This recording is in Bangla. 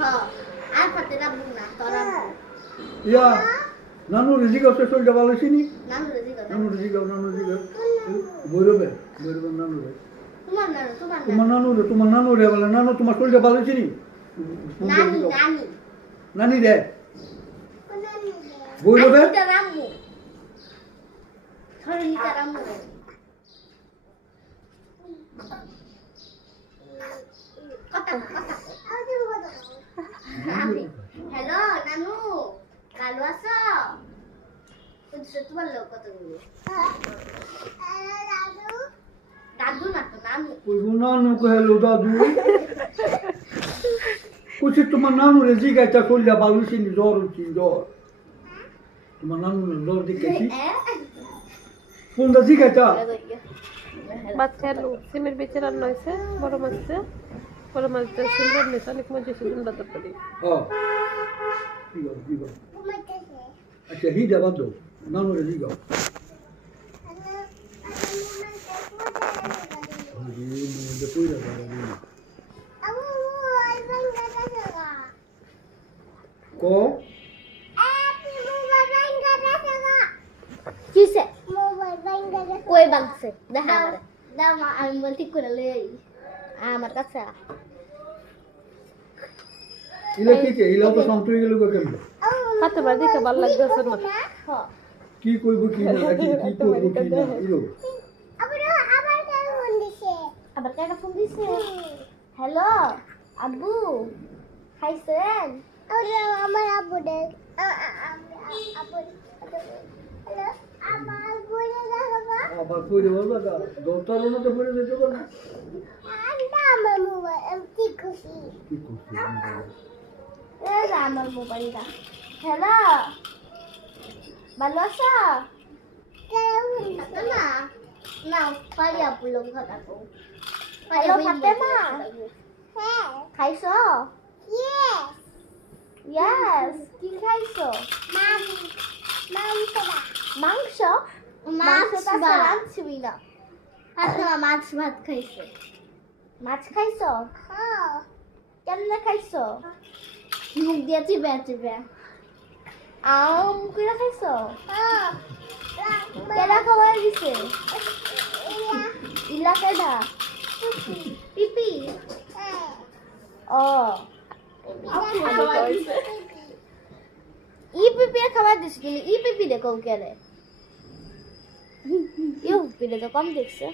হ্যাঁ আর ফাতে রাখবো না তোরা ইয়া নানু রিজিগাও সে শরীরটা ভালো হয়েছিনি নানু রেজি কথা নানু রিজিগাও বৈরবে নানু রে তোমার নানু রে বলে নানু তোমার শরীরটা ভালো হয়েছিনি নানি নানি নানি রে বৈরবে এটা রামু ধরে নিতে রামু কথা কথা হ্যালো নানু ভালো আছো তোমার লোক কতগুলো দাদু না তো নানু ওই নানু কহেলো দাদু কুছি তোমার নানু রে জিগাইতা শরীরটা ভালো হয়েছিনি জ্বর হচ্ছি জ্বর তোমার নানু জ্বর দেখেছি কোনটা জিগাইতা বাচ্চা সিমের বেচে রান্না হয়েছে বড় মাছটা সিম রান্না হয়েছে অনেক মজা হয়েছে গুন্ডা তরকারি আচ্ছা হিদা বাদ দাও নানু রে জিগাও ক কিসে কই বাংছে দেখা আমারে দাও মা আমি বল ঠিক করে লই আমার কাছে ইলা কি কে ইলা তো সন্তুই গেল কেমন হাতে বার দেখে ভালো লাগতেছে না হ্যাঁ কি কইব কি না কি করব কি না ইলো আবার কাকা ফোন দিছে হ্যালো আব্বু খাইছেন আমার আব্বু দেখ আবার কই দেব দাদা দোতার না তো পড়ে যেতে পারবে কি খুশি আমার মোবাইলটা হ্যালো ভালো আছো না না পারি আপু লোক কথা কো হ্যালো ফাতেমা হ্যাঁ খাইছো ইয়েস কি খাইছো মাংস মাছ রাঁধছিবি না ফাতেমা মাছ ভাত খাইছে মাছ খাইছো হ্যাঁ কেমনে খাইছো মুখ দিয়ে চিবে চিবে কইরা খাইছো কেডা খাবার দিছে ইলা কেডা পিপি ও ই পিপি খাবার দিছে কিন্তু ই পিপি দেখো কেরে ইউ পিপি তো কম দেখছে